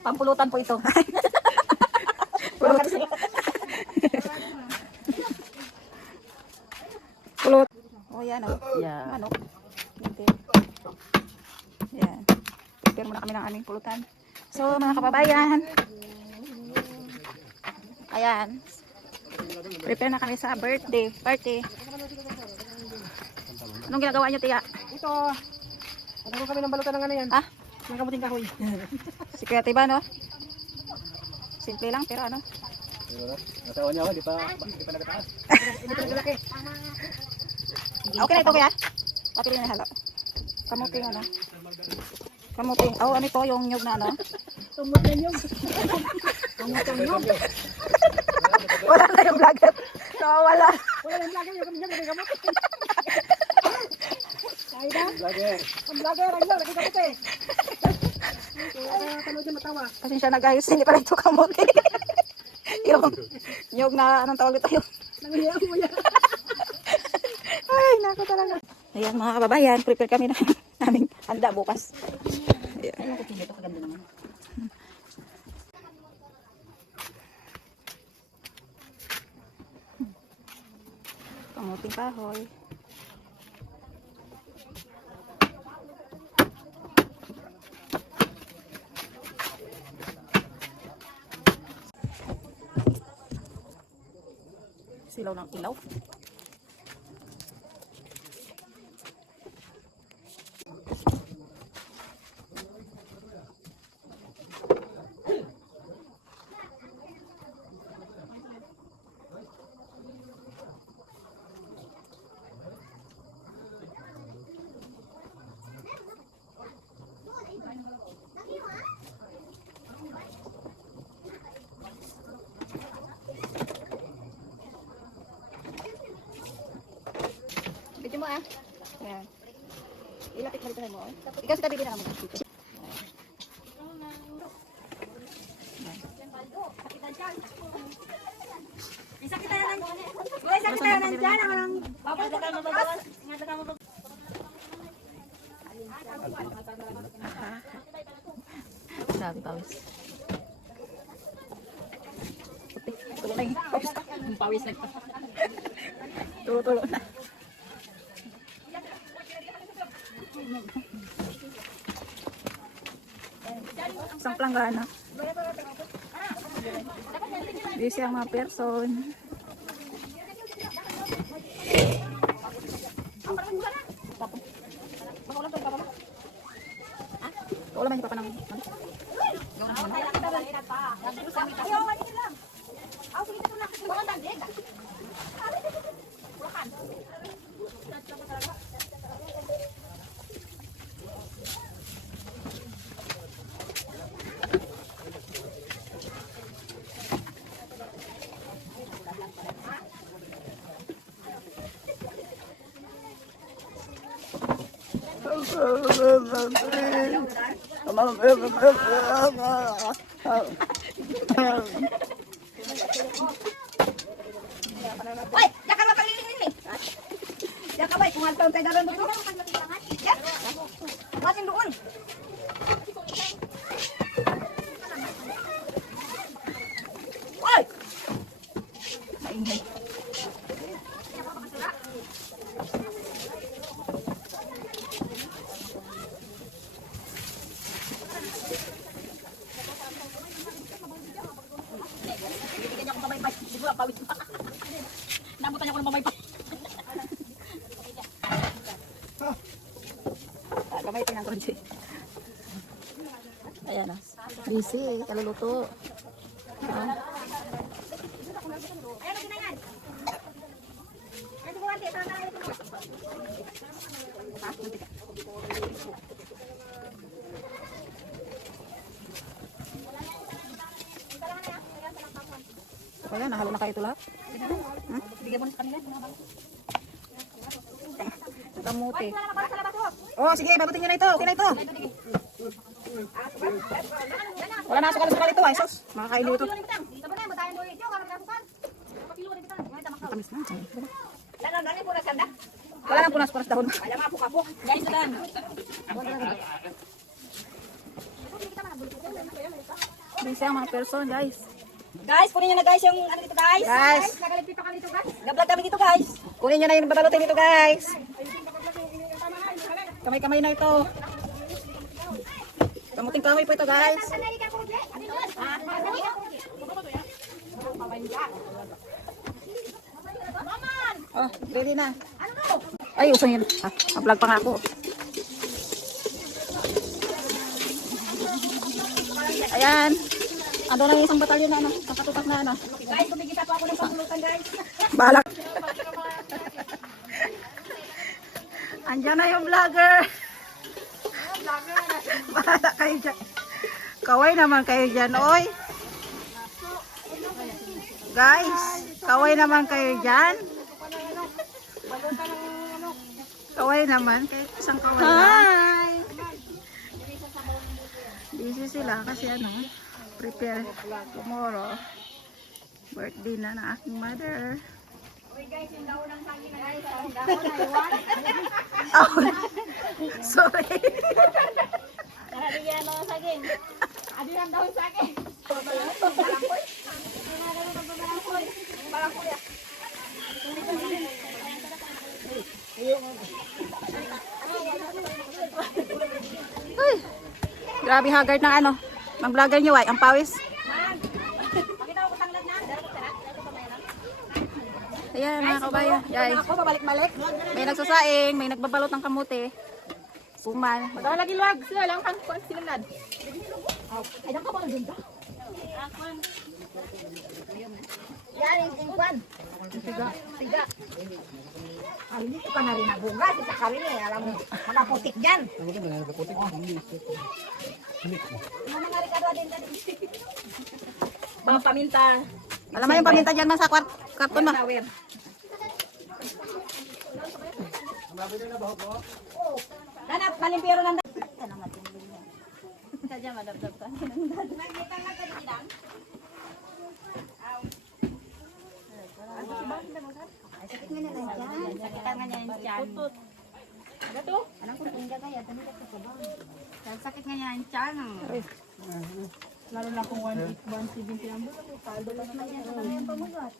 Pampulutan po ito. Pulot. Oh, yan oh. Yeah. Manok. Yan. Prepare muna kami ng aming pulutan. So, mga kababayan. Ayan. Prepare na kami sa birthday party. Anong ginagawa niyo, tiya? Ito. Ano kami ng balutan ng ano yan? Ah? Ng kamuting kahoy. Si Kuya Tiba, no? Simple lang, pero ano? Nasawa niya ako, di pa nagataas. Hindi pa naglaki. Okay na ito, Kuya? Papili na halo. Kamuting, ano? Kamuting. Oh, ano ito? Yung nyug na, ano? Tumot na yung. Tumot na yung. Wala na yung vlogger. Nawawala. Wala yung vlogger. Yung kami niya. Gamot. Ay na. Ang vlogger. Ang laki gamot eh. Kanood niya matawa. Pasensya na guys. Hindi pala ito kamuti. Yung nyug na, anong tawag ito yung? Nangyayang mo yan. Ay, nako talaga. Ayan mga kababayan. Prepare kami ng aming handa bukas. Ayan. Ito kaganda naman. Kamuting kahoy. Silaw ng ilaw. Video mo ah. Ayan. Ilapit mo dito mo. Ikaw sa tabi din naman dito. Isa kita na lang. Isa kita na lang dyan. Ang Sabi pawis. Tulo na yung pawis. pawis na ito. Tulo na. Isang planggana. Busy ang mga person. Wala man yung papa ng Oy, diyan ka mapaliling ni. Diyan ka ba? Kung ano tayo dalan mo doon. Diyan. Masin doon. Oy! maingay. Nabutan niya ko ng mamaypay. Gamay ito ng konsi. Ayan na. Busy. Kaluluto. Ah. Kaya nahalo na kayo ito lahat? Bigyan mo na sa kanila. Kamuti. Oh, sige, bagutin nyo na ito. Okay na ito. Wala na sukal-sukal ito, ay sus. Makakailo ito. Matamis na. Wala nang punas-punas dahon. Guys, dan. Busy ang mga person, guys. Guys, kunin nyo na guys yung ano dito guys. Guys. Nagaligpit pa kami dito guys. Gablog kami dito guys. Kunin nyo na yung babalutin dito, guys. Kamay-kamay na ito. Kamuting kahoy po ito, guys. Oh, ready na. Ay, uso yun. Vlog pa nga ako. Ayan. Ando na yung isang batalyon na ano. Kakatutak na ano. Guys, tumigita po ako ng pangulutan guys. Balak. Andiyan na yung vlogger. Bahala kayo dyan. Kaway naman kayo dyan, oy. Guys, kaway naman kayo dyan. Kaway naman. Kahit isang kaway lang. Hi! Busy sila kasi ano, prepare tomorrow. Birthday na ng aking mother. Oh, sorry. Ay, grabe haggard ng ano, ng vlogger niyo ay, ang pawis. Ayan mga kabayan, guys. Ako babalik-balik. May nagsasaing, may nagbabalot ng kamote. Suman. Lagi luwag sila lang kan sinunad. Ay dang ka ba din ka? Yan yung kwan. Tiga. Ay, dito ka na rin nabunga. Sa karin eh. Alam mo, makaputik dyan. Ano nga rin ka din ka din? Mga paminta. Alam mo yung paminta dyan man sa karton mo. Tawir. Nanap, malimpiro ng Sadya madabdab ka. Sakitan nga niya yung tiyan. Ano to? Anong kung ka kaya? Dami ka sa bang. Sakit nga niya yung tiyan. Lalo na kung 170 ang bulo. Paldo lang naman yan. Ano yung pamugat?